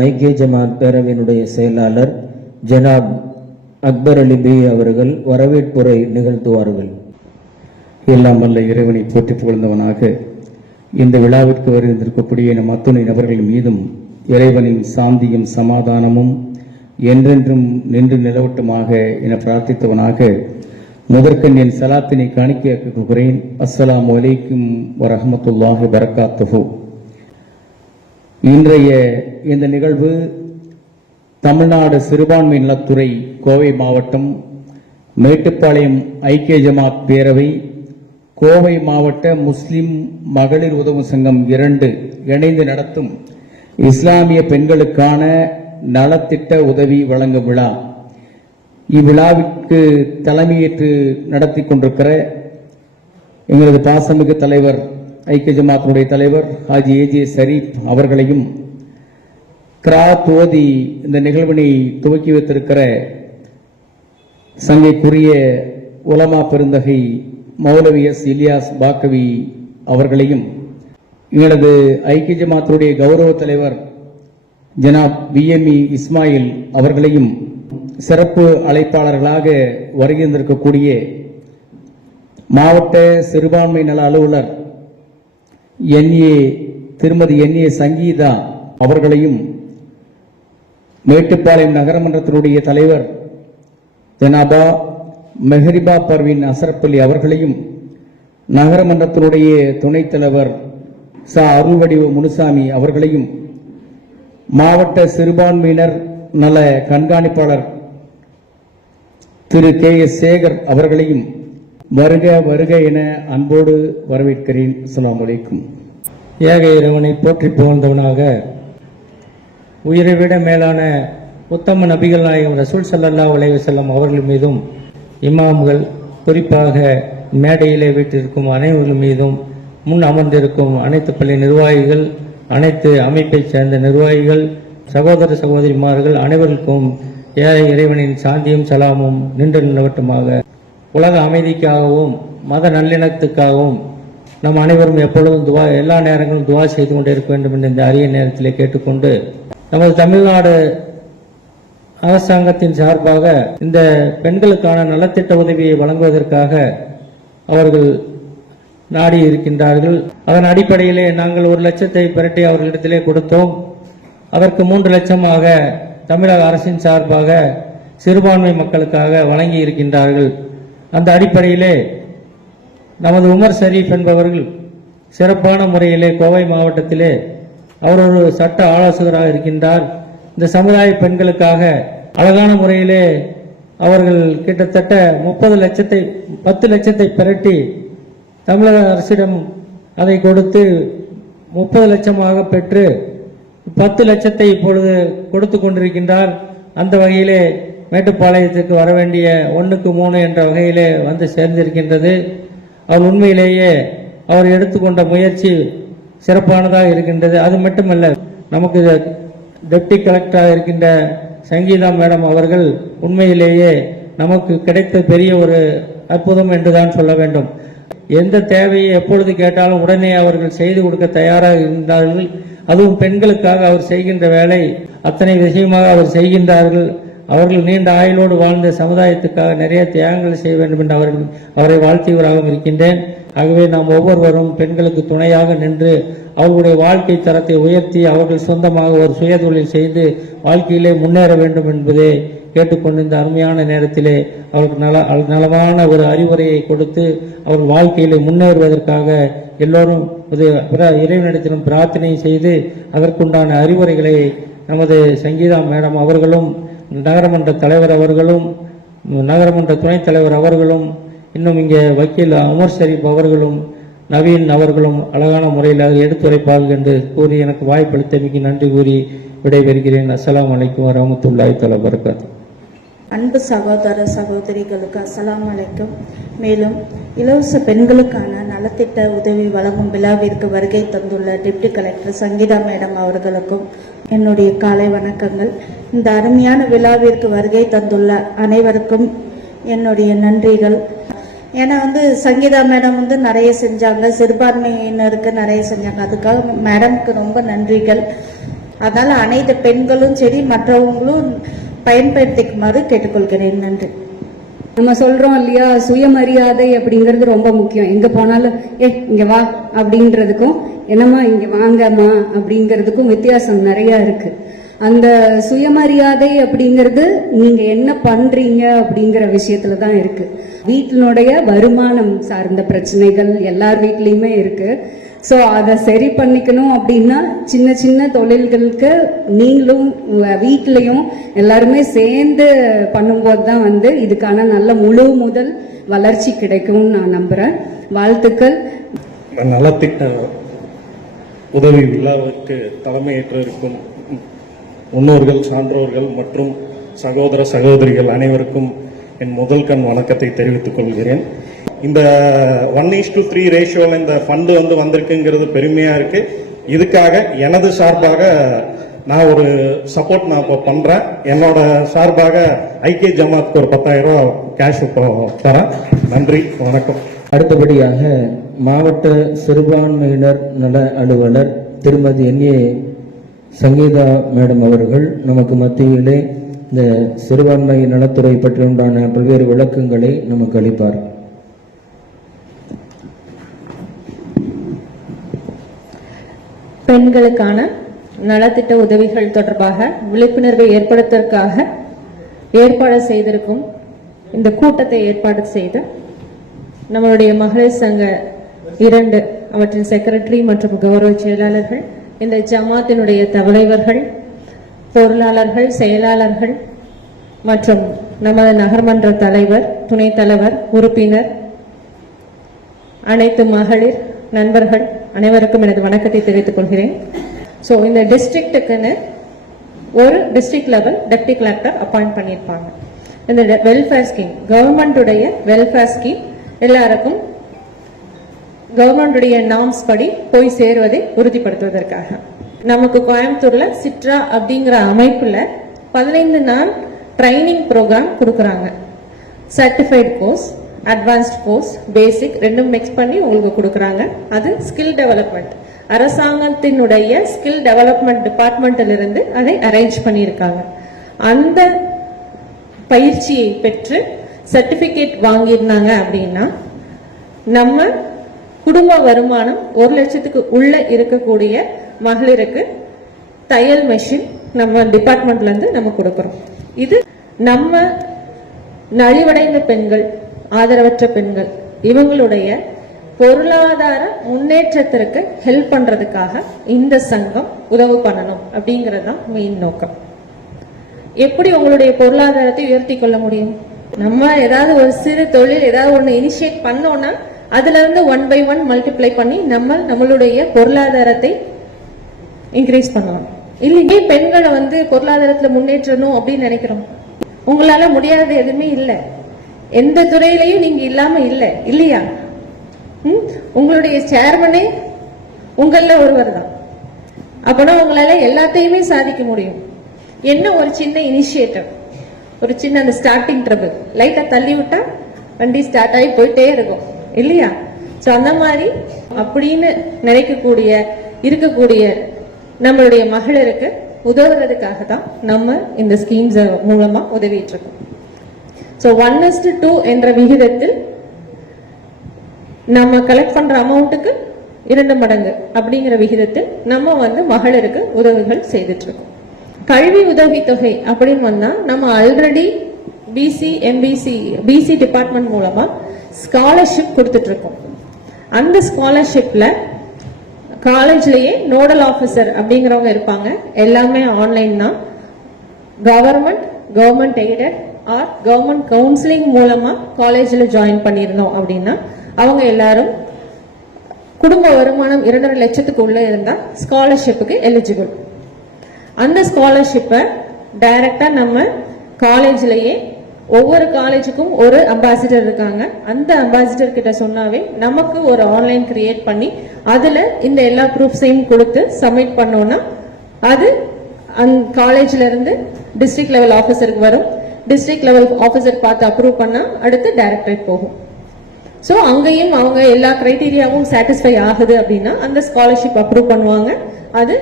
ஐக்கிய ஜமாத் பேரவையினுடைய செயலாளர் ஜனாப் அக்பர் அலி பி அவர்கள் வரவேற்புரை நிகழ்த்துவார்கள். எல்லாம் வல்ல இறைவனை போற்றி புகழ்ந்தவனாக இந்த விழாவிற்கு வருந்திருக்கக்கூடிய நம் அத்துணை நபர்கள் மீதும் இறைவனின் சாந்தியும் சமாதானமும் என்றென்றும் நின்று நிலவட்டுமாக என பிரார்த்தித்தவனாக முதற்கண் என் சலாத்தினை காணிக்கையாக்கிக் கொள்கிறேன். அஸ்ஸலாமு அலைக்கும் வரஹ்மத்துல்லாஹி வபரகாத்துஹு. இன்றைய இந்த நிகழ்வு தமிழ்நாடு சிறுபான்மை நலத்துறை கோவை மாவட்டம் மேட்டுப்பாளையம் ஐக்கிய ஜமாத் பேரவை கோவை மாவட்ட முஸ்லிம் மகளிர் உதவும் சங்கம் 2 இணைந்து நடத்தும் இஸ்லாமிய பெண்களுக்கான நலத்திட்ட உதவி வழங்கும் விழா. இவ்விழாவிற்கு தலைமையேற்று நடத்தி கொண்டிருக்கிற எங்களது பாசமிகு தலைவர் ஐக்கிய ஜமாத்தினுடைய தலைவர் ஹாஜி ஏஜே ஷரீப் அவர்களையும் கிராத் ஓதி இந்த நிகழ்வினை துவக்கி வைத்திருக்கிற சங்கைக்குரிய உலமா பெருந்தகை மௌலவி எஸ் இலியாஸ் பாக்கவி அவர்களையும் எங்களது ஐக்கிய ஜமாத்தினுடைய கௌரவ தலைவர் ஜனாப் பிஎம்இ இஸ்மாயில் அவர்களையும் சிறப்பு அழைப்பாளர்களாக வருகின்றிருக்கக்கூடிய மாவட்ட சிறுபான்மை நல அலுவலர் திருமதி என்ஏ சங்கீதா அவர்களையும் மேட்டுப்பாளையம் நகரமன்றத்தினுடைய தலைவர் ஜனாபா மெஹரிபா பர்வீன் அசரப்பள்ளி அவர்களையும் நகரமன்றத்தினுடைய துணைத் தலைவர் ச அருள்வடிவு முனுசாமி அவர்களையும் மாவட்ட சிறுபான்மையினர் நல கண்காணிப்பாளர் திரு KS சேகர் அவர்களையும் வருக வருக என அன்போடு வரவேற்கிறேன். அஸ்ஸலாமு அலைக்கும். ஏக இறைவனை போற்றி புகழ்ந்தவனாக உயிரை விட மேலான உத்தம நபிகள் நாயகம் ரசூல் ஸல்லல்லாஹு அலைஹி வஸல்லம் அவர்கள் மீதும் இமாம்கள் குறிப்பாக மேடையிலே வீட்டிற்கும் அனைவர்கள் மீதும் முன் அமர்ந்திருக்கும் அனைத்து பள்ளி நிர்வாகிகள் அனைத்து அமைப்பைச் சேர்ந்த நிர்வாகிகள் சகோதர சகோதரிமார்கள் அனைவருக்கும் ஏக இறைவனின் சாந்தியும் சலாமும் நின்று நிலவட்டுமாக. உலக அமைதிக்காகவும் மத நல்லிணக்கத்துக்காகவும் நம் அனைவரும் எப்பொழுதும் எல்லா நேரங்களும் துவா செய்து கொண்டே இருக்க வேண்டும் என்று இந்த அரிய நேரத்திலே கேட்டுக்கொண்டு நமது தமிழ்நாடு அரசாங்கத்தின் சார்பாக இந்த பெண்களுக்கான நலத்திட்ட உதவியை வழங்குவதற்காக அவர்கள் நாடி இருக்கின்றார்கள். அதன் அடிப்படையிலே நாங்கள் 1 லட்சத்தை பிரட்டி அவர்களிடத்திலே கொடுத்தோம். அதற்கு 3 லட்சமாக தமிழக அரசின் சார்பாக சிறுபான்மை மக்களுக்காக வழங்கி இருக்கின்றார்கள். அந்த அடிப்படையிலே நமது உமர் ஷரீப் என்பவர்கள் சிறப்பான முறையிலே கோவை மாவட்டத்திலே அவர் ஒரு சட்ட ஆலோசகராக இருக்கின்றார். இந்த சமுதாய பெண்களுக்காக அழகான முறையிலே அவர்கள் கிட்டத்தட்ட 10 லட்சத்தை பிரட்டி தமிழக அரசிடம் அதை கொடுத்து 30 லட்சமாக பெற்று 10 லட்சத்தை இப்பொழுது கொடுத்து கொண்டிருக்கின்றார். அந்த வகையிலே மேட்டுப்பாளையத்துக்கு வர வேண்டிய 1க்கு 3 என்ற வகையிலே வந்து சேர்ந்திருக்கின்றது. அவர் உண்மையிலேயே அவர் எடுத்துக்கொண்ட முயற்சி சிறப்பானதாக இருக்கின்றது. அது மட்டுமல்ல, நமக்கு டெப்டி கலெக்டராக இருக்கின்ற சங்கீதா மேடம் அவர்கள் உண்மையிலேயே நமக்கு கிடைத்த பெரிய ஒரு அற்புதம் என்றுதான் சொல்ல வேண்டும். எந்த தேவையை எப்பொழுது கேட்டாலும் உடனே அவர்கள் செய்து கொடுக்க தயாராக இருந்தார்கள். அதுவும் பெண்களுக்காக அவர் செய்கின்ற வேலை அத்தனை விஷயமாக அவர் செய்கின்றார்கள். அவர்கள் நீண்ட ஆயுளோடு வாழ்ந்த சமுதாயத்துக்காக நிறைய தியாகங்கள் செய்ய வேண்டும் என்று அவரை வாழ்த்தியவராகவும் இருக்கின்றேன். ஆகவே நாம் ஒவ்வொருவரும் பெண்களுக்கு துணையாக நின்று அவர்களுடைய வாழ்க்கை தரத்தை உயர்த்தி அவர்கள் சொந்தமாக ஒரு சுயதொழில் செய்து வாழ்க்கையிலே முன்னேற வேண்டும் என்பதே கேட்டுக்கொண்டு இந்த அருமையான நேரத்திலே அவருக்கு நலமான ஒரு அறிவுரையை கொடுத்து அவர்கள் வாழ்க்கையிலே முன்னேறுவதற்காக எல்லோரும் இறைவனிடத்திலும் பிரார்த்தனை செய்து அதற்குண்டான அறிவுரைகளை நமது சங்கீதா மேடம் அவர்களும் நகரமன்ற தலைவர் அவர்களும் நகரமன்ற துணைத் தலைவர் அவர்களும் இன்னும் இங்கே வக்கீல் உமர் ஷரீப் அவர்களும் நவீன் அவர்களும் அழகான முறையில் எடுத்துரைப்பார்கள் என்று கூறி எனக்கு வாய்ப்பளித்தமைக்கு நன்றி கூறி விடைபெறுகிறேன். அஸ்ஸலாமு அலைக்கும் வரஹ்மத்துல்லாஹி தஆலா வபரகாத்துஹு. அன்பு சகோதர சகோதரிகளுக்கு அஸ்ஸலாமு அலைக்கும். மேலும் இலவச பெண்களுக்கான நலத்திட்ட உதவி வழங்கும் விழாவிற்கு வருகை தந்துள்ள டெப்டி கலெக்டர் சங்கீதா மேடம் அவர்களுக்கும் என்னுடைய காலை வணக்கங்கள். இந்த அருமையான விழாவிற்கு வருகை தந்துள்ள அனைவருக்கும் என்னுடைய நன்றிகள். ஏன்னா சங்கீதா மேடம் நிறைய செஞ்சாங்க, சிறுபான்மையினருக்கு நிறைய செஞ்சாங்க. அதுக்காக மேடம்க்கு ரொம்ப நன்றிகள். அதனால அனைத்து பெண்களும் சரி மற்றவங்களும் பயன்படுத்திக்குமாறு கேட்டுக்கொள்கிறேன். நன்றி. நம்ம சொல்றோம் இல்லையா, சுயமரியாதை அப்படிங்கிறது ரொம்ப முக்கியம். எங்க போனாலும் இங்க வா அப்படின்றதுக்கும் என்னம்மா இங்க வாங்கம்மா அப்படிங்கிறதுக்கும் வித்தியாசம் நிறைய இருக்கு. அந்த சுயமரியாதை அப்படிங்கிறது நீங்க என்ன பண்றீங்க அப்படிங்கிற விஷயத்துல தான் இருக்கு. வீட்டினுடைய வருமானம் சார்ந்த பிரச்சனைகள் எல்லார் வீட்லயுமே இருக்கு. ஸோ அதை சரி பண்ணிக்கணும் அப்படின்னா சின்ன சின்ன தொழில்களுக்கு நீங்களும் வீட்லையும் எல்லாருமே சேர்ந்து பண்ணும்போது தான் இதுக்கான நல்ல முழு முதல் வளர்ச்சி கிடைக்கும்னு நான் நம்புறேன். வாழ்த்துக்கள். நலத்திட்ட உதவி விழாவிற்கு தலைமையேற்று இருக்கும் முன்னோர்கள், சான்றோர்கள் மற்றும் சகோதர சகோதரிகள் அனைவருக்கும் என் முதல் கண் வணக்கத்தை தெரிவித்துக் கொள்கிறேன். இந்த 1:3 ரேஷியோல இந்த ஃபண்டு வந்திருக்குங்கிறது பெருமையா இருக்கு. இதுக்காக எனது சார்பாக நான் ஒரு சப்போர்ட் நான் இப்போ பண்றேன். என்னோட சார்பாக ஐக்கிய ஜமாத்துக்கு ஒரு 10,000 ரூபாய் கேஷ் இப்போ தரேன். நன்றி, வணக்கம். அடுத்தபடியாக மாவட்ட சிறுபான்மையினர் நல அலுவலர் திருமதி NA சங்கீதா மேடம் அவர்கள் நமக்கு மத்தியிலே இந்த சிறுபான்மை நலத்துறை பற்றி உண்டான பல்வேறு விளக்கங்களை நமக்கு அளிப்பார். பெண்களுக்கான நலத்திட்ட உதவிகள் தொடர்பாக விழிப்புணர்வை ஏற்படுத்துவதற்காக ஏற்பாடு செய்திருக்கும் இந்த கூட்டத்தை ஏற்பாடு செய்த நம்மளுடைய மகளிர் சங்க 2 அவற்றின் செக்ரட்டரி மற்றும் கௌரவ செயலாளர்கள், இந்த ஜமாத்தினுடைய தலைவர்கள், பொருளாளர்கள், செயலாளர்கள் மற்றும் நமது நகர்மன்ற தலைவர், துணைத் தலைவர், உறுப்பினர், அனைத்து மகளிர் நண்பர்கள் அனைவருக்கும் எனது வணக்கத்தை தெரிவித்துக் கொள்கிறேன். ஸோ இந்த டிஸ்ட்ரிக்ட்டுக்குன்னு ஒரு district level deputy collector appoint பண்ணியிருப்பாங்க. இந்த வெல்ஃபேர் ஸ்கீம், கவர்மெண்டுடைய வெல்ஃபேர் ஸ்கீம் எல்லாருக்கும் கவர்மெண்டுடைய நார்ம்ஸ் படி போய் சேருவதை உறுதிப்படுத்துவதற்காக நமக்கு கோயம்புத்தூர்ல சிட்ரா அப்படிங்கிற அமைப்புல 15 நாள் ட்ரைனிங் ப்ரோக்ராம் கொடுக்குறாங்க. சர்டிஃபைட் கோர்ஸ், அட்வான்ஸ்ட் கோர்ஸ், பேசிக் ரெண்டும் மிக்ஸ் பண்ணி உங்களுக்கு கொடுக்குறாங்க. அது ஸ்கில் டெவலப்மெண்ட், அரசாங்கத்தினுடைய ஸ்கில் டெவலப்மெண்ட் டிபார்ட்மெண்ட்ல இருந்து அதை அரேஞ்ச் பண்ணியிருக்காங்க. அந்த பயிற்சியை பெற்று சர்டிபிகேட் வாங்கியிருந்தாங்க அப்படின்னா நம்ம குடும்ப வருமானம் 1 லட்சத்துக்கு உள்ள இருக்கக்கூடிய மகளிருக்கு தையல் மெஷின் நம்ம டிபார்ட்மெண்ட்ல இருந்து நம்ம கொடுக்கிறோம். இது நம்ம நலிவடைந்த பெண்கள், ஆதரவற்ற பெண்கள், இவங்களுடைய பொருளாதார முன்னேற்றத்திற்கு ஹெல்ப் பண்றதுக்காக இந்த சங்கம் உதவி பண்ணணும் அப்படிங்கறது தான் மெயின் நோக்கம். எப்படி உங்களுடைய பொருளாதாரத்தை உயர்த்தி கொள்ள முடியும்? நம்ம ஏதாவது ஒரு சிறு தொழில் ஏதாவது ஒன்று இனிஷியேட் பண்ணோம்னா அதுல இருந்து 1 by 1 மல்டிப்ளை பண்ணி நம்மளுடைய பொருளாதாரத்தை இன்க்ரீஸ் பண்ணலாம். இல்லையே பெண்களை பொருளாதாரத்துல முன்னேற்றணும் அப்படின்னு நினைக்கிறோம். உங்களால முடியாதது எதுவுமே இல்லை. எந்த துறையிலையும் நீங்க இல்லாம இல்லை இல்லையா? உங்களுடைய சேர்மனே உங்கள ஒருவர் தான். அப்பனா உங்களால எல்லாத்தையுமே சாதிக்க முடியும். என்ன ஒரு சின்ன இனிஷியேட்டிவ், ஒரு சின்ன அந்த ஸ்டார்டிங் ட்ரபிள், லைட்டா தள்ளி விட்டா வண்டி ஸ்டார்ட் ஆகி போயிட்டே இருக்கும் இல்லையா? சோ அந்த மாதிரி அப்படின்னு நினைக்கக்கூடிய இருக்கக்கூடிய நம்மளுடைய மகளிருக்கு உதவுறதுக்காக தான் நம்ம இந்த ஸ்கீம்ஸ் மூலமா உதவிட்டு இருக்கோம். ஸோ 1:2 என்ற விகிதத்தில் நம்ம கலெக்ட் பண்ற அமௌண்ட்டுக்கு 2 மடங்கு அப்படிங்கிற விகிதத்தில் நம்ம மகளிருக்கு உதவிகள் செய்துட்டு இருக்கோம். கல்வி உதவித்தொகை அப்படின்னு வந்தா நம்ம already BC, MBC, BC department மூலமா ஸ்காலர்ஷிப் கொடுத்துட்டு இருக்கோம். அந்த ஸ்காலர்ஷிப்ல காலேஜ்லயே நோடல் ஆபீசர் அப்படிங்கிறவங்க இருப்பாங்க. எல்லாமே ஆன்லைன் தான். Government aided or government counselling மூலமா காலேஜ்ல ஜாயின் பண்ணிருந்தோம் அப்படின்னா அவங்க எல்லாரும் குடும்ப வருமானம் 2.5 லட்சத்துக்கு உள்ள இருந்தா ஸ்காலர்ஷிப்புக்கு எலிஜிபிள். அந்த ஸ்காலர்ஷிப்பை டைரக்டா நம்ம காலேஜ்லயே ஒவ்வொரு காலேஜுக்கும் ஒரு அம்பாசிடர் இருக்காங்க. அந்த அம்பாசிடர் கிட்ட சொன்னாவே நமக்கு ஒரு ஆன்லைன் கிரியேட் பண்ணி அதுல இந்த எல்லா ப்ரூஃப்ஸையும் கொடுத்து சப்மிட் பண்ணோம்னா அது காலேஜ்ல இருந்து டிஸ்ட்ரிக்ட் லெவல் ஆபீசருக்கு வரும். டிஸ்ட்ரிக்ட் லெவல் ஆபீசர் பார்த்து அப்ரூவ் பண்ணா அடுத்து டைரக்டரேட் போகும். ஸோ அங்கேயும் அவங்க எல்லா கிரைட்டீரியாவும் சாட்டிஸ்ஃபை ஆகுது அப்படின்னா அந்த ஸ்காலர்ஷிப் அப்ரூவ் பண்ணுவாங்க. அது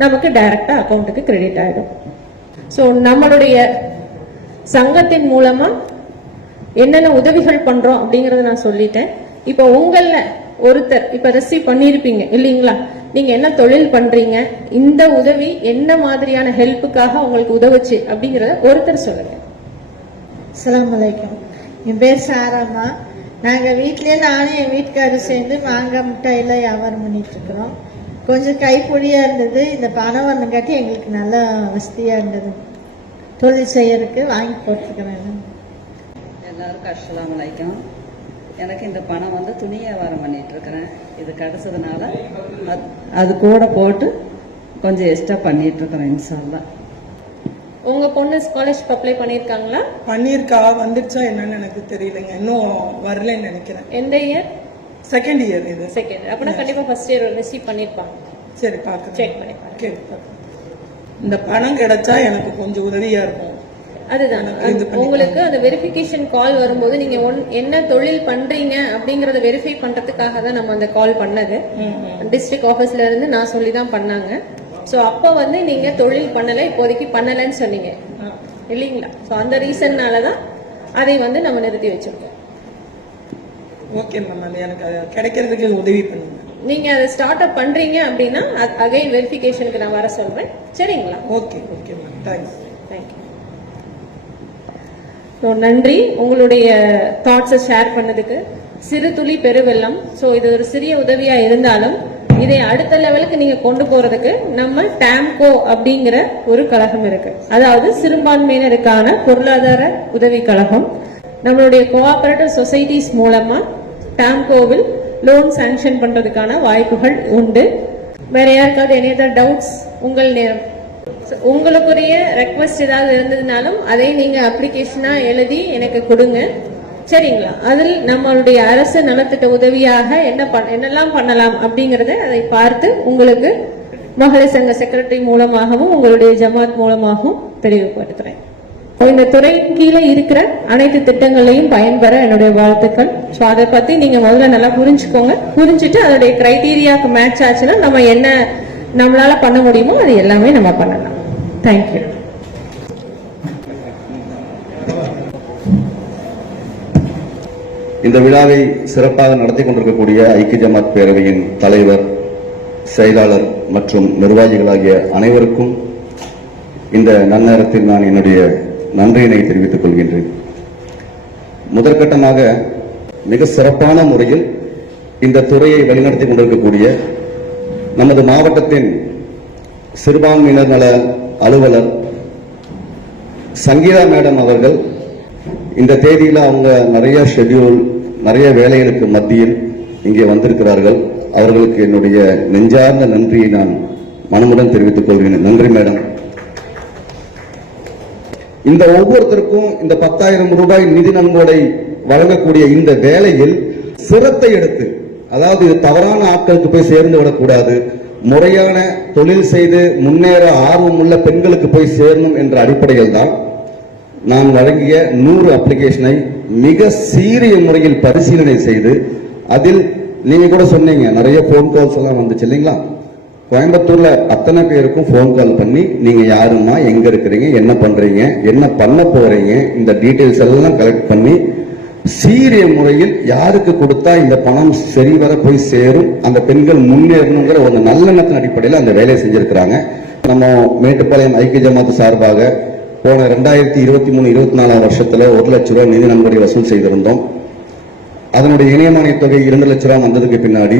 நமக்கு டைரக்டா அக்கௌண்ட்டுக்கு கிரெடிட் ஆயிடும். ஸோ நம்மளுடைய சங்கத்தின் மூலமா என்னென்ன உதவிகள் பண்றோம் அப்படிங்கறத நான் சொல்லிட்டேன். இப்போ உங்கள ஒருத்தர் இப்ப ரிசீவ் பண்ணிருப்பீங்க இல்லீங்களா, நீங்க என்ன தொழில் பண்றீங்க, இந்த உதவி என்ன மாதிரியான ஹெல்ப்புக்காக உங்களுக்கு உதவுச்சு அப்படிங்கறத ஒருத்தர் சொல்லுங்க. அஸ்ஸலாமு அலைக்கும். என் பேர் சாராமா. நாங்கள் வீட்டிலே நானும் என் வீட்டுக்காரர் சேர்ந்து மாங்காய் மிட்டாயில் வியாபாரம் பண்ணிட்டு இருக்கிறோம். கொஞ்சம் கைப்பொடியாக இருந்தது. இந்த பணம் வந்தங்காட்டி எங்களுக்கு நல்லா வசதியாக இருந்தது. தொழில் செய்யறதுக்கு வாங்கி போட்டிருக்கிறேன். எல்லாருக்கும் அஸ்ஸலாமு அலைக்கும். எனக்கு இந்த பணம் வந்து துணி வியாபாரம் பண்ணிட்டு இருக்கிறேன். இது கிடைச்சதுனால அது கூட போட்டு கொஞ்சம் எக்ஸ்ட்ரா பண்ணிட்டு இருக்கிறேன். இன்ஷா அல்லாஹ். உங்க பொண்ணு ஸ்காலர்ஷிப் அப்ளை பண்ணிருக்காங்களா? பண்ணிருக்கா. வந்துருச்சா என்னன்னு எனக்கு தெரியலங்க. இன்னும் வரலன்னு நினைக்கிறேன். எந்த இயர்? செகண்ட் இயர் இது. செகண்ட். அப்படின்னா கண்டிப்பா ஃபர்ஸ்ட் இயர் ரிசீவ் பண்ணிருப்பாங்க. சரி பாக்குறேன். செக் பண்ணி பாருங்க. கேட்டு பார்க்கிறேன். இந்த பணம் கிடைச்சா எனக்கு கொஞ்சம் உதவியா இருக்கும். அதுதான் உங்களுக்கு அந்த வெரிஃபிகேஷன் கால் வரும்போது நீங்க என்ன தொழில் பண்றீங்க அப்படிங்கறத வெரிஃபை பண்றதுக்காக தான் நம்ம அந்த கால் பண்ணது. டிஸ்ட்ரிக்ட் ஆபீஸ்ல இருந்து நான் சொல்லி தான் பண்ணாங்க. சோ அப்ப வந்து நீங்க தொழில் பண்ணல, இப்போதைக்கு பண்ணலன்னு சொன்னீங்க இல்லீங்களா? சோ அந்த ரீசன்னாலதான் அதை வந்து நம்ம நிறுத்தி வச்சிருக்கோம். ஓகே மேம், அது எனக்கு கிடைக்கிறதுக்கு உதவி பண்ணுங்க. நீங்க அதை ஸ்டார்ட் அப் பண்றீங்க அப்படின்னா அகைன் வெரிஃபிகேஷனுக்கு நான் வர சொல்றேன். சரிங்களா? Okay okay ma'am, thanks. Thank you. நன்றி உங்களுடைய தாட்ஸை ஷேர் பண்ணதுக்கு. சிறு துளி பெருவெள்ளம். ஸோ இது ஒரு சிறிய உதவியா இருந்தாலும் இதை அடுத்த லெவலுக்கு நீங்க கொண்டு போறதுக்கு நம்ம டாம்கோ அப்படிங்கிற ஒரு கழகம் இருக்கு. அதாவது சிறுபான்மையினருக்கான பொருளாதார உதவி கழகம். நம்மளுடைய கோஆபரேட்டிவ் சொசைட்டிஸ் மூலமா டாம்கோவில் லோன் சாங்ஷன் பண்றதுக்கான வாய்ப்புகள் உண்டு. வேற யாருக்காவது எனி அதர் டவுட்ஸ்? உங்கள் நேரம். உங்களுக்குரிய ரெக்வஸ்ட் ஏதாவது இருந்ததுனாலும் அதை நீங்க அப்ளிகேஷனா எழுதி எனக்கு கொடுங்க. சரிங்களா? அதில் நம்மளுடைய அரசு நலத்திட்ட உதவியாக என்னெல்லாம் பண்ணலாம் அப்படிங்கறத அதை பார்த்து உங்களுக்கு மகளிர் சங்க செக்ரட்டரி மூலமாகவும் உங்களுடைய ஜமாத் மூலமாகவும் தெளிவுபடுத்துறேன். இந்த துறையின் கீழே இருக்கிற அனைத்து திட்டங்களையும் பயன்பெற என்னுடைய வாழ்த்துக்கள். ஸோ அதை பத்தி நீங்க முதல்ல நல்லா புரிஞ்சுக்கோங்க. புரிஞ்சுட்டு அதோடைய கிரைட்டீரியாவுக்கு மேட்ச் ஆச்சுன்னா நம்ம என்ன நம்மளால பண்ண முடியுமோ அது எல்லாமே நம்ம பண்ணலாம். தேங்க்யூ. இந்த விழாவை சிறப்பாக நடத்தி கொண்டிருக்கக்கூடிய ஐக்கிய ஜமாத் பேரவையின் தலைவர், செயலாளர் மற்றும் நிர்வாகிகளாகிய அனைவருக்கும் இந்த நன்னேரத்தில் நான் என்னுடைய நன்றியினை தெரிவித்துக் கொள்கின்றேன். முதற்கட்டமாக மிக சிறப்பான முறையில் இந்த துறையை வழிநடத்தி கொண்டிருக்கக்கூடிய நமது மாவட்டத்தின் சிறுபான்மையினர் நல அலுவலர் சங்கீதா மேடம் அவர்கள் இந்த தேதியில அவங்க நிறைய ஷெட்யூல், நிறைய வேலைகளுக்கு மத்தியில் இங்கே வந்திருக்கிறார்கள். அவர்களுக்கு என்னுடைய நெஞ்சார்ந்த நன்றியை நான் மனமுடன் தெரிவித்துக் கொள்கிறேன். நன்றி மேடம். இந்த ஒவ்வொருத்தருக்கும் இந்த 10,000 ரூபாய் நிதி நன்கொடை வழங்கக்கூடிய இந்த வேலையில் சிரத்தை எடுத்து, அதாவது இது தவறான ஆட்களுக்கு போய் சேர்ந்து விடக்கூடாது, முறையான தொழில் செய்து முன்னேற ஆர்வமுள்ள பெண்களுக்கு போய் சேரணும் என்ற அடிப்படையில் தான் நான் வழங்கிய 100 அப்ளிகேஷனை மிக சீரிய முறையில் பரிசீலனை செய்து, அதில் நீங்க கூட சொன்னீங்க நிறைய போன் கால்ஸ் எல்லாம் வந்துச்சு இல்லைங்களா? கோயம்புத்தூர்ல அத்தனை பேருக்கும் போன் கால் பண்ணி நீங்க யாருமா, எங்க இருக்கிறீங்க, என்ன பண்றீங்க, என்ன பண்ண போறீங்க, இந்த டீடைல்ஸ் எல்லாம் கலெக்ட் பண்ணி சீரிய முறையில் யாருக்கு கொடுத்தா இந்த பணம் சரிவர போய் சேரும், அந்த பெண்கள் முன்னேறணுங்கிற ஒரு நல்லெண்ணத்தின் அடிப்படையில் அந்த வேலையை செஞ்சிருக்கிறாங்க. நம்ம மேட்டுப்பாளையம் ஐக்கிய ஜமாத் சார்பாக போன 2023-24 வருஷத்துல 1 லட்சம் ரூபாய் நிதி நன்கொடை வசூல் செய்திருந்தோம். அதனுடைய இணையமானிய தொகை 2 லட்சம் ரூபாய் வந்ததுக்கு பின்னாடி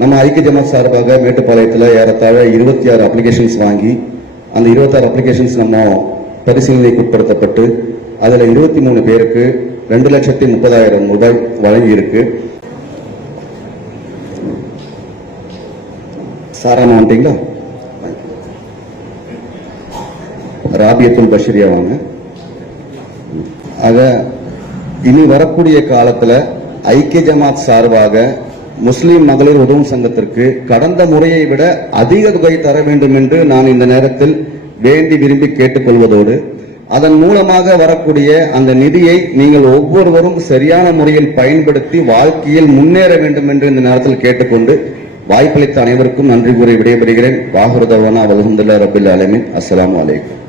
நம்ம ஐக்கிய ஜமாத் சார்பாக மேட்டுப்பாளையத்தில் ஏறத்தாழ 26 அப்ளிகேஷன்ஸ் வாங்கி, அந்த 26 அப்ளிகேஷன்ஸ் நம்ம பரிசீலனைக்கு உட்படுத்தப்பட்டு அதுல 23 பேருக்கு 2,30,000 ரூபாய் வழங்கி இருக்கு. சாராமா வந்துட்டீங்களா? ராபியத்துல் பஷீரியா வாங்க. ஆக இனி வரக்கூடிய காலத்துல ஐக்கிய ஜமாத் சார்பாக முஸ்லிம் மகளிர் உதவும் சங்கத்திற்கு கடந்த முறையை விட அதிக தொகை தர வேண்டும் என்று நான் இந்த நேரத்தில் வேண்டி விரும்பி கேட்டுக்கொள்வதோடு, அதன் மூலமாக வரக்கூடிய அந்த நிதியை நீங்கள் ஒவ்வொருவரும் சரியான முறையில் பயன்படுத்தி வாழ்க்கையில் முன்னேற வேண்டும் என்று இந்த நேரத்தில் கேட்டுக்கொண்டு வாய்ப்பளித்த அனைவருக்கும் நன்றி கூறி விடைபெறுகிறேன். வாஹுருதவானா அல்ஹம்துலில்லாஹி ரப்பில் ஆலமீன். அஸ்ஸலாமு அலைக்கும்.